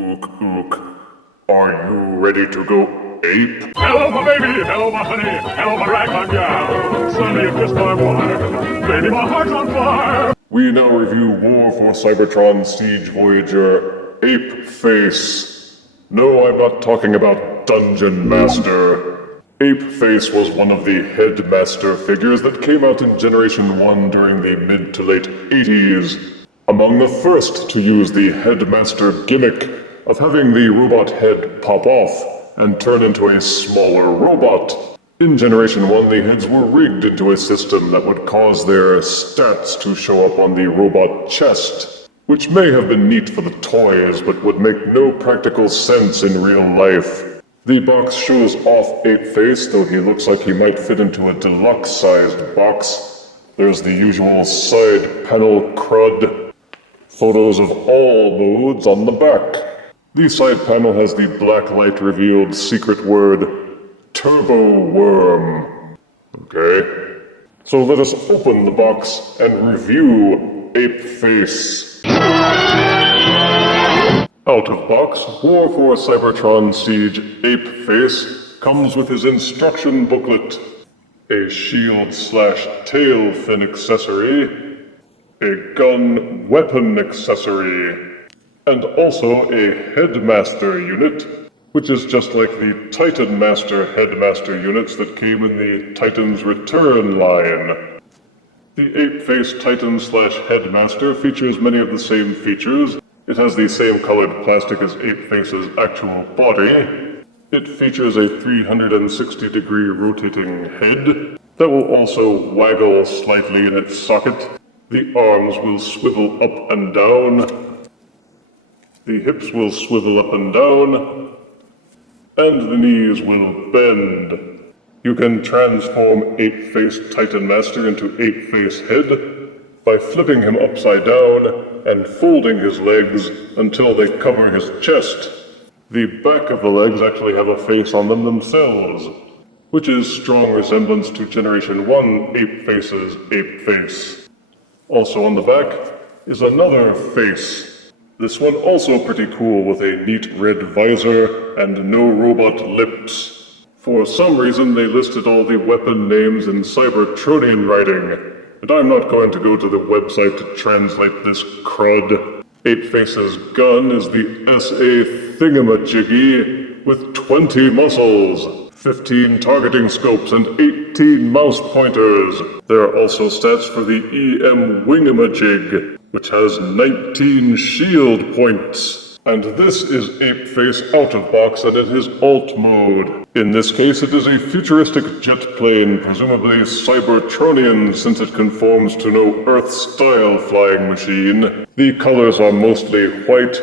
Ook, ook. Are you ready to go ape? Hello, my baby. Hello, my honey. Hello, my ragtime gal. Suddenly you kissed my wife. Baby, my heart's on fire. We now review War for Cybertron Siege Voyager Apeface. No, I'm not talking about Dungeon Master. Apeface was one of the Headmaster figures that came out in Generation 1 during the mid to late 80s. Among the first to use the Headmaster gimmick of having the robot head pop off and turn into a smaller robot. In Generation 1, the heads were rigged into a system that would cause their stats to show up on the robot chest, which may have been neat for the toys, but would make no practical sense in real life. The box shows off Apeface, though he looks like he might fit into a deluxe-sized box. There's the usual side panel crud. Photos of all modes on the back. The side panel has the black light revealed secret word, Turbo Worm. Okay. So let us open the box and review Apeface. Out of box, War for Cybertron Siege Apeface comes with his instruction booklet, a shield/tail fin accessory, a gun weapon accessory, and also a Headmaster unit, which is just like the Titan Master Headmaster units that came in the Titan's Return line. The Apeface Titan/Headmaster features many of the same features. It has the same colored plastic as Apeface's actual body. It features a 360-degree rotating head that will also waggle slightly in its socket. The arms will swivel up and down. The hips will swivel up and down, and the knees will bend. You can transform Apeface Titan Master into Apeface Head by flipping him upside down and folding his legs until they cover his chest. The back of the legs actually have a face on them themselves, which is strong resemblance to Generation 1 Apeface's Apeface. Also on the back is another face. This one also pretty cool with a neat red visor and no robot lips. For some reason they listed all the weapon names in Cybertronian writing, and I'm not going to go to the website to translate this crud. Apeface's gun is the SA Thingamajiggy with 20 muscles, 15 targeting scopes, and 18 mouse pointers. There are also stats for the EM Wingamajig, which has 19 shield points. And this is Apeface out of box and in his alt mode. In this case, it is a futuristic jet plane, presumably Cybertronian since it conforms to no Earth-style flying machine. The colors are mostly white,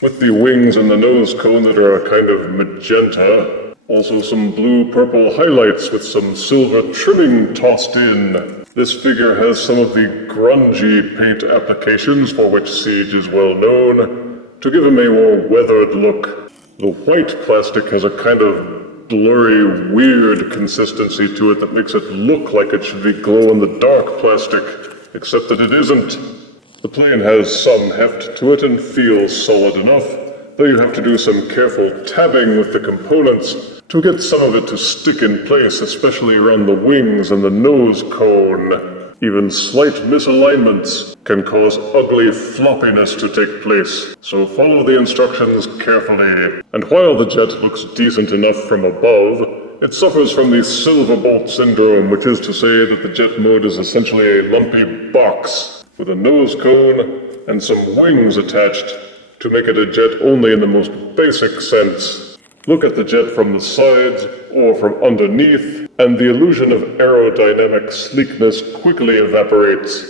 with the wings and the nose cone that are a kind of magenta. Also some blue-purple highlights with some silver trimming tossed in. This figure has some of the grungy paint applications for which Siege is well known, to give him a more weathered look. The white plastic has a kind of blurry, weird consistency to it that makes it look like it should be glow-in-the-dark plastic, except that it isn't. The plane has some heft to it and feels solid enough, though you have to do some careful tabbing with the components to get some of it to stick in place, especially around the wings and the nose cone. Even slight misalignments can cause ugly floppiness to take place, so follow the instructions carefully. And while the jet looks decent enough from above, it suffers from the Silverbolt syndrome, which is to say that the jet mode is essentially a lumpy box with a nose cone and some wings attached to make it a jet only in the most basic sense. Look at the jet from the sides or from underneath, and the illusion of aerodynamic sleekness quickly evaporates.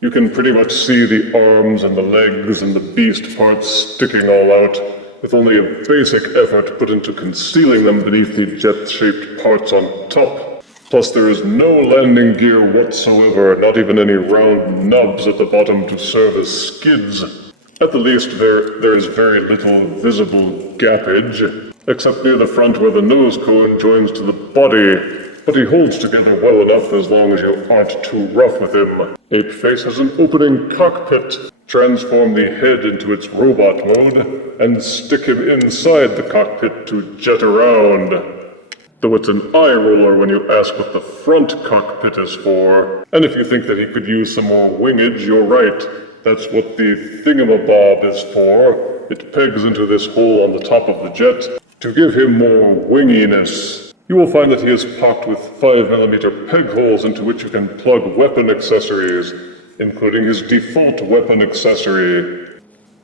You can pretty much see the arms and the legs and the beast parts sticking all out, with only a basic effort put into concealing them beneath the jet-shaped parts on top. Plus there is no landing gear whatsoever, not even any round nubs at the bottom to serve as skids. At the least, there is very little visible gappage, except near the front where the nose cone joins to the body. but he holds together well enough as long as you aren't too rough with him. Apeface has an opening cockpit. Transform the head into its robot mode, and stick him inside the cockpit to jet around. Though it's an eye roller when you ask what the front cockpit is for. And if you think that he could use some more wingage, you're right. That's what the thingamabob is for. It pegs into this hole on the top of the jet to give him more winginess. You will find that he is packed with 5mm peg holes into which you can plug weapon accessories, including his default weapon accessory.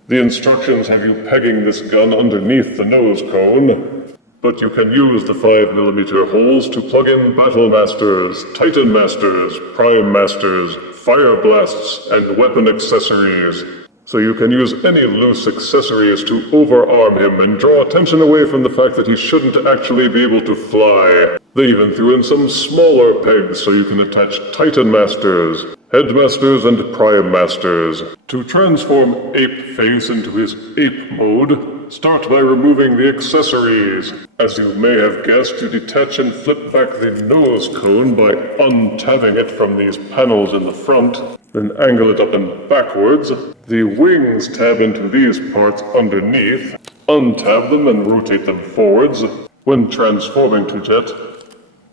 The instructions have you pegging this gun underneath the nose cone, but you can use the 5mm holes to plug in Battle Masters, Titan Masters, Prime Masters, Fire Blasts, and weapon accessories. So you can use any loose accessories to overarm him and draw attention away from the fact that he shouldn't actually be able to fly. They even threw in some smaller pegs so you can attach Titan Masters, Headmasters, and Prime Masters. To transform Apeface into his ape mode, start by removing the accessories. As you may have guessed, you detach and flip back the nose cone by untabbing it from these panels in the front, then angle it up and backwards. The wings tab into these parts underneath, untab them and rotate them forwards. When transforming to jet,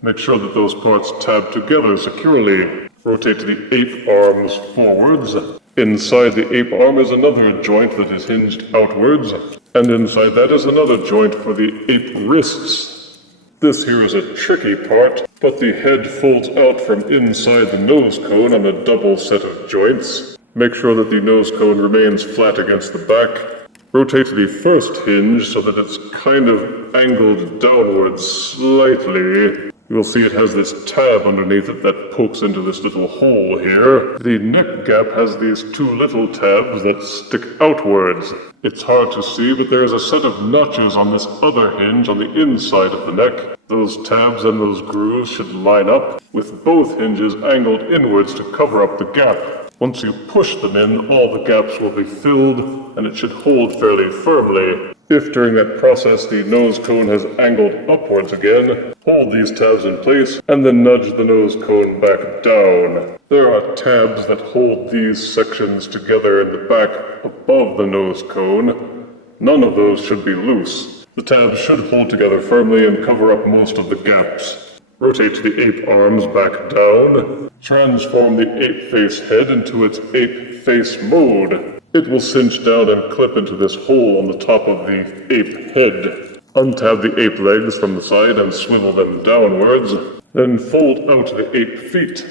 make sure that those parts tab together securely. Rotate the ape arms forwards. Inside the ape arm is another joint that is hinged outwards, and inside that is another joint for the ape wrists. This here is a tricky part, but the head folds out from inside the nose cone on a double set of joints. Make sure that the nose cone remains flat against the back. Rotate the first hinge so that it's kind of angled downwards slightly. You'll see it has this tab underneath it that pokes into this little hole here. The neck gap has these two little tabs that stick outwards. It's hard to see, but there is a set of notches on this other hinge on the inside of the neck. Those tabs and those grooves should line up, with both hinges angled inwards to cover up the gap. Once you push them in, all the gaps will be filled, and it should hold fairly firmly. If during that process the nose cone has angled upwards again, hold these tabs in place, and then nudge the nose cone back down. There are tabs that hold these sections together in the back above the nose cone. None of those should be loose. The tabs should hold together firmly and cover up most of the gaps. Rotate the ape arms back down. Transform the Apeface head into its Apeface mode. It will cinch down and clip into this hole on the top of the ape head. Untab the ape legs from the side and swivel them downwards. Then fold out the ape feet.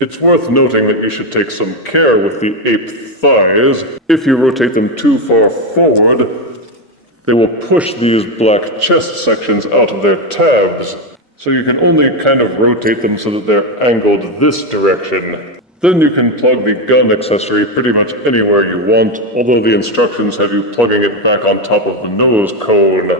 It's worth noting that you should take some care with the ape thighs. If you rotate them too far forward, they will push these black chest sections out of their tabs. So you can only kind of rotate them so that they're angled this direction. Then you can plug the gun accessory pretty much anywhere you want, although the instructions have you plugging it back on top of the nose cone.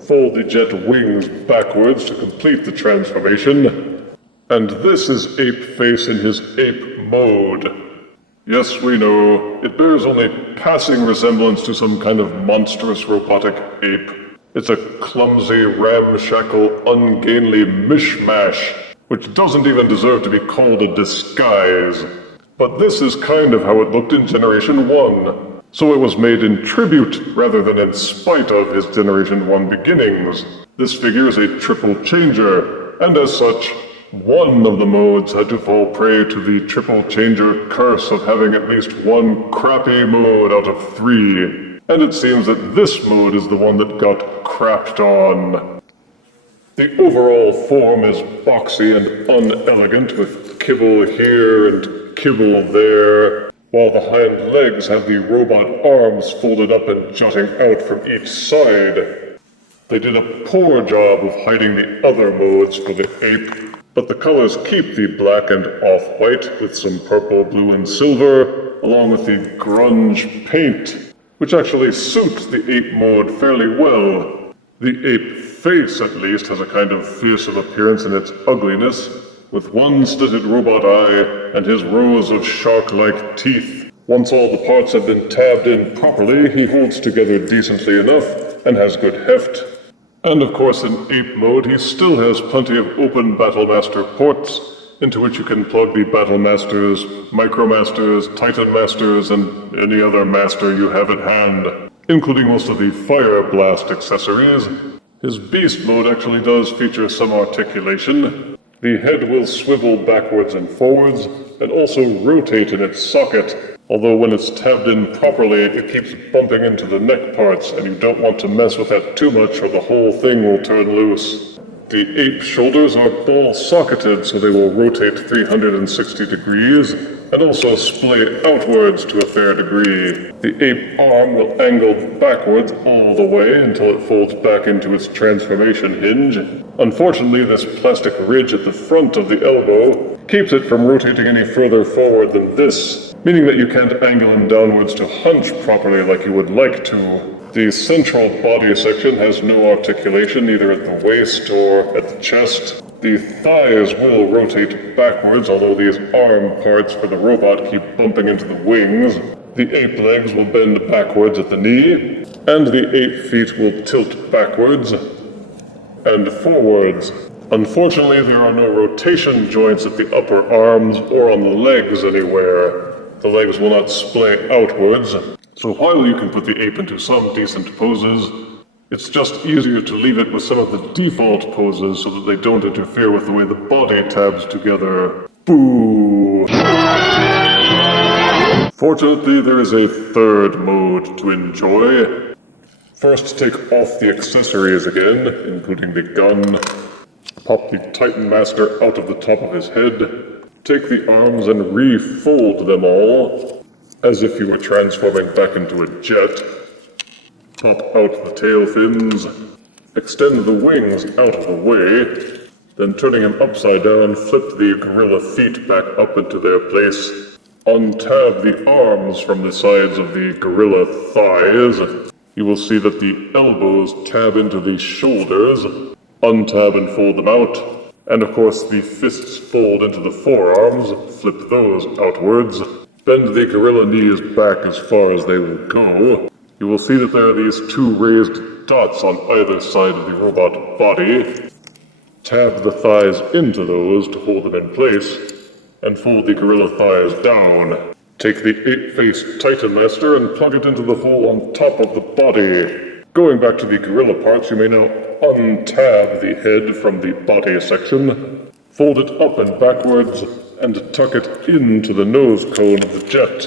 Fold the jet wings backwards to complete the transformation. And this is Apeface in his ape mode. Yes, we know, it bears only passing resemblance to some kind of monstrous robotic ape. It's a clumsy, ramshackle, ungainly mishmash, which doesn't even deserve to be called a disguise. But this is kind of how it looked in Generation 1, so it was made in tribute rather than in spite of his Generation 1 beginnings. This figure is a triple changer, and as such, one of the modes had to fall prey to the triple changer curse of having at least one crappy mode out of 3. And it seems that this mode is the one that got crapped on. The overall form is boxy and unelegant, with kibble here and kibble there, while the hind legs have the robot arms folded up and jutting out from each side. They did a poor job of hiding the other modes for the ape, but the colors keep the black and off-white with some purple, blue, and silver, along with the grunge paint, which actually suits the ape mode fairly well. The ape face, at least, has a kind of fearsome appearance in its ugliness, with one slitted robot eye and his rows of shark-like teeth. Once all the parts have been tabbed in properly, he holds together decently enough and has good heft. And of course in Ape mode he still has plenty of open Battlemaster ports into which you can plug the Battlemasters, Micromasters, Titan Masters, and any other master you have at hand, including most of the Fire Blast accessories. His Beast mode actually does feature some articulation. The head will swivel backwards and forwards, and also rotate in its socket, although when it's tabbed in properly it keeps bumping into the neck parts, and you don't want to mess with that too much or the whole thing will turn loose. The ape shoulders are ball-socketed, so they will rotate 360 degrees, and also splay outwards to a fair degree. The ape arm will angle backwards all the way until it folds back into its transformation hinge. Unfortunately, this plastic ridge at the front of the elbow keeps it from rotating any further forward than this, meaning that you can't angle him downwards to hunch properly like you would like to. The central body section has no articulation either at the waist or at the chest. The thighs will rotate backwards, although these arm parts for the robot keep bumping into the wings. The ape legs will bend backwards at the knee, and the ape feet will tilt backwards and forwards. Unfortunately, there are no rotation joints at the upper arms or on the legs anywhere. The legs will not splay outwards. So while you can put the ape into some decent poses, it's just easier to leave it with some of the default poses so that they don't interfere with the way the body tabs together. Boo! Fortunately, there is a third mode to enjoy. First, take off the accessories again, including the gun. Pop the Titan Master out of the top of his head. Take the arms and refold them all, as if you were transforming back into a jet. Pop out the tail fins, extend the wings out of the way, then turning him upside down, flip the gorilla feet back up into their place. Untab the arms from the sides of the gorilla thighs. You will see that the elbows tab into the shoulders. Untab and fold them out. And of course the fists fold into the forearms. Flip those outwards. Bend the gorilla knees back as far as they will go. You will see that there are these two raised dots on either side of the robot body. Tab the thighs into those to hold them in place, and fold the gorilla thighs down. Take the Apeface Titan Master and plug it into the hole on top of the body. Going back to the gorilla parts, you may now untab the head from the body section, fold it up and backwards, and tuck it into the nose cone of the jet.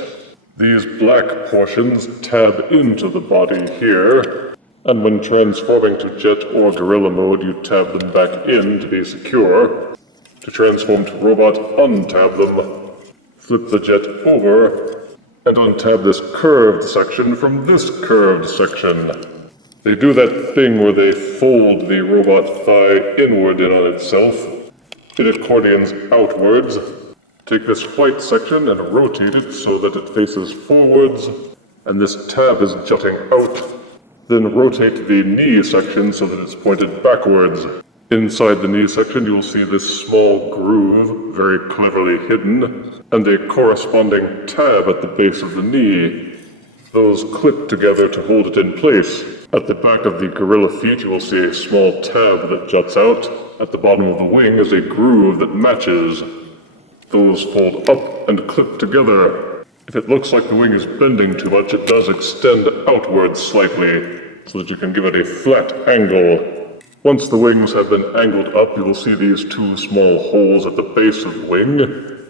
These black portions tab into the body here, and when transforming to jet or gorilla mode, you tab them back in to be secure. To transform to robot, untab them, flip the jet over, and untab this curved section from this curved section. They do that thing where they fold the robot thigh inward in on itself. It accordions outwards. Take this white section and rotate it so that it faces forwards, and this tab is jutting out. Then rotate the knee section so that it's pointed backwards. Inside the knee section you will see this small groove, very cleverly hidden, and a corresponding tab at the base of the knee. Those clip together to hold it in place. At the back of the gorilla feet you will see a small tab that juts out. At the bottom of the wing is a groove that matches. Those fold up and clip together. If it looks like the wing is bending too much, it does extend outwards slightly, so that you can give it a flat angle. Once the wings have been angled up, you will see these two small holes at the base of the wing.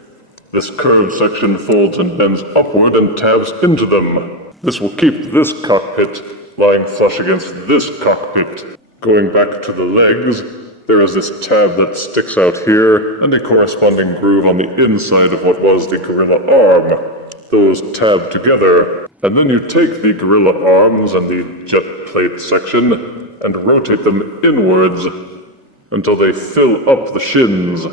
This curved section folds and bends upward and tabs into them. This will keep this cockpit lying flush against this cockpit. Going back to the legs, there is this tab that sticks out here, and a corresponding groove on the inside of what was the gorilla arm. Those tab together, and then you take the gorilla arms and the jet plate section, and rotate them inwards until they fill up the shins.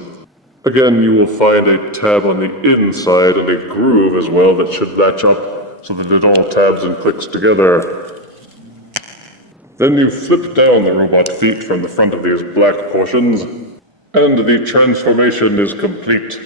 Again, you will find a tab on the inside and a groove as well that should latch up so that it all tabs and clicks together. Then you flip down the robot feet from the front of these black portions, and the transformation is complete.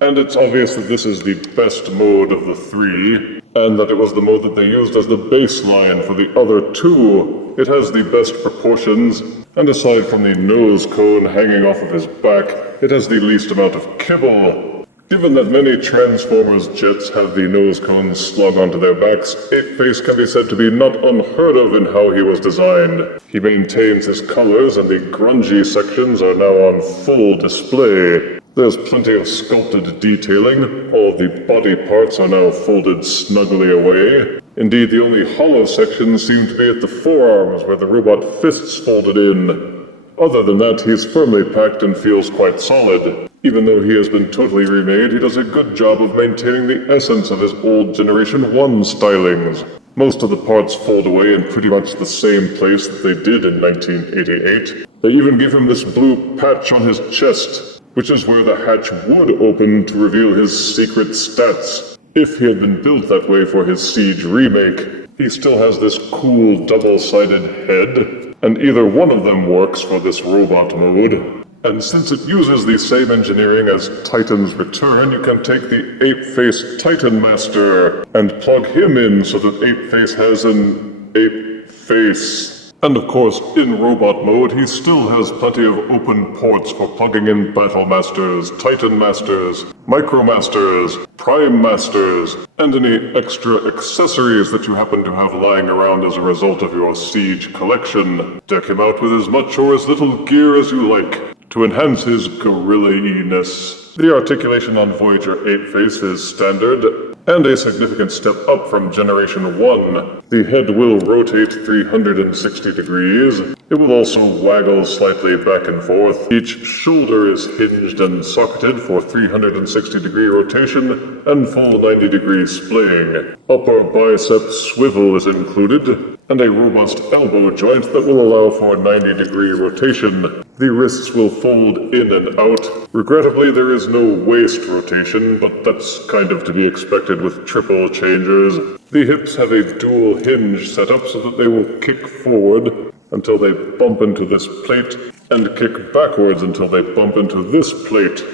And it's obvious that this is the best mode of the three. and that it was the mode that they used as the baseline for the other two. It has the best proportions, and aside from the nose cone hanging off of his back, it has the least amount of kibble. Given that many Transformers jets have the nose cones slung onto their backs, Apeface can be said to be not unheard of in how he was designed. He maintains his colors, and the grungy sections are now on full display. There's plenty of sculpted detailing. All of the body parts are now folded snugly away. Indeed, the only hollow sections seem to be at the forearms, where the robot fists folded in. Other than that, he's firmly packed and feels quite solid. Even though he has been totally remade, he does a good job of maintaining the essence of his old Generation 1 stylings. Most of the parts fold away in pretty much the same place that they did in 1988. They even give him this blue patch on his chest, which is where the hatch would open to reveal his secret stats. If he had been built that way for his Siege remake, he still has this cool double-sided head, and either one of them works for this robot mode. And since it uses the same engineering as Titan's Return, you can take the Apeface Titan Master and plug him in so that Apeface has an ape face. And of course, in robot mode, he still has plenty of open ports for plugging in Battle Masters, Titan Masters, Micro Masters, Prime Masters, and any extra accessories that you happen to have lying around as a result of your Siege collection. Deck him out with as much or as little gear as you like to enhance his gorilla-iness. The articulation on Voyager Apeface is standard, and a significant step up from Generation 1. The head will rotate 360 degrees. It will also waggle slightly back and forth. Each shoulder is hinged and socketed for 360-degree rotation and full 90-degree splaying. Upper bicep swivel is included, and a robust elbow joint that will allow for 90-degree rotation. The wrists will fold in and out. Regrettably, there is no waist rotation, but that's kind of to be expected with triple changers. The hips have a dual hinge setup so that they will kick forward until they bump into this plate, and kick backwards until they bump into this plate.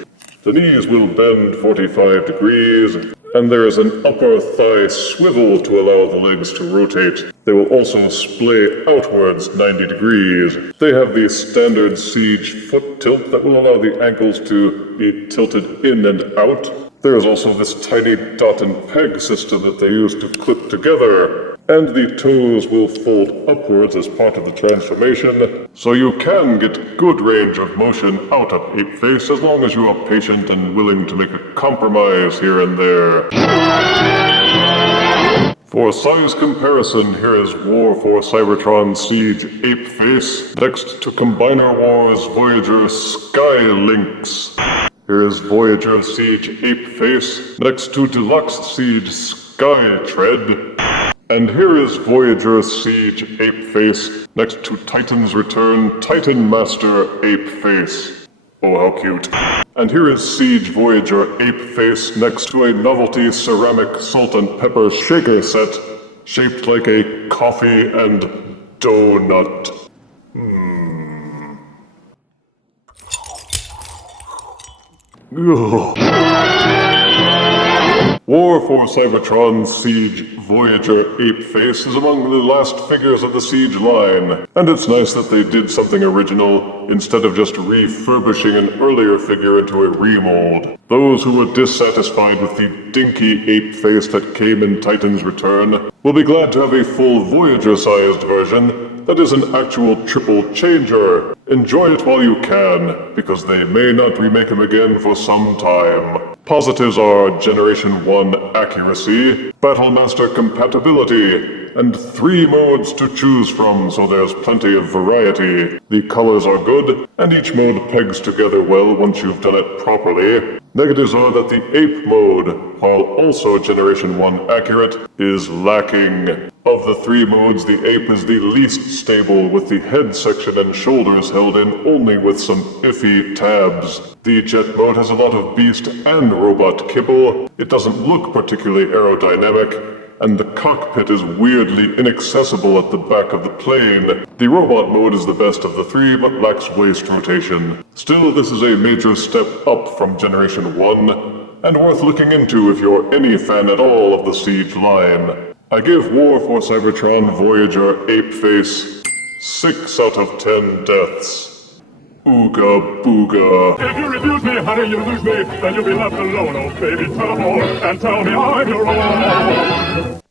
The knees will bend 45 degrees, and there is an upper thigh swivel to allow the legs to rotate. They will also splay outwards 90 degrees. They have the standard Siege foot tilt that will allow the ankles to be tilted in and out. There is also this tiny dot and peg system that they use to clip together, and the toes will fold upwards as part of the transformation, so you can get good range of motion out of Apeface as long as you are patient and willing to make a compromise here and there. For size comparison, here is War for Cybertron Siege Apeface, next to Combiner Wars Voyager Skylynx. Here is Voyager Siege Apeface, next to Deluxe Siege Skytread. And here is Voyager Siege Apeface, next to Titan's Return Titan Master Apeface. Oh, how cute. And here is Siege Voyager Apeface, next to a novelty ceramic salt and pepper shaker set, shaped like a coffee and donut. War for Cybertron Siege Voyager Apeface is among the last figures of the Siege line, and it's nice that they did something original instead of just refurbishing an earlier figure into a remold. Those who were dissatisfied with the dinky Apeface that came in Titan's Return will be glad to have a full Voyager-sized version that is an actual triple changer. Enjoy it while you can, because they may not remake him again for some time. Positives are Generation 1 accuracy, Battlemaster compatibility, and 3 modes to choose from, so there's plenty of variety. The colors are good, and each mode pegs together well once you've done it properly. Negatives are that the Ape mode, while also Generation 1 accurate, is lacking. Of the 3 modes, the Ape is the least stable, with the head section and shoulders held in only with some iffy tabs. The Jet mode has a lot of beast and robot kibble. It doesn't look particularly aerodynamic, and the cockpit is weirdly inaccessible at the back of the plane. The robot mode is the best of the 3, but lacks waist rotation. Still, this is a major step up from Generation 1. and worth looking into if you're any fan at all of the Siege line. I give War for Cybertron Voyager Apeface 6 out of 10 deaths. Ooga booga. If you refuse me, honey, you lose me, then you'll be left alone. Oh, baby, come on and tell me I'm your own.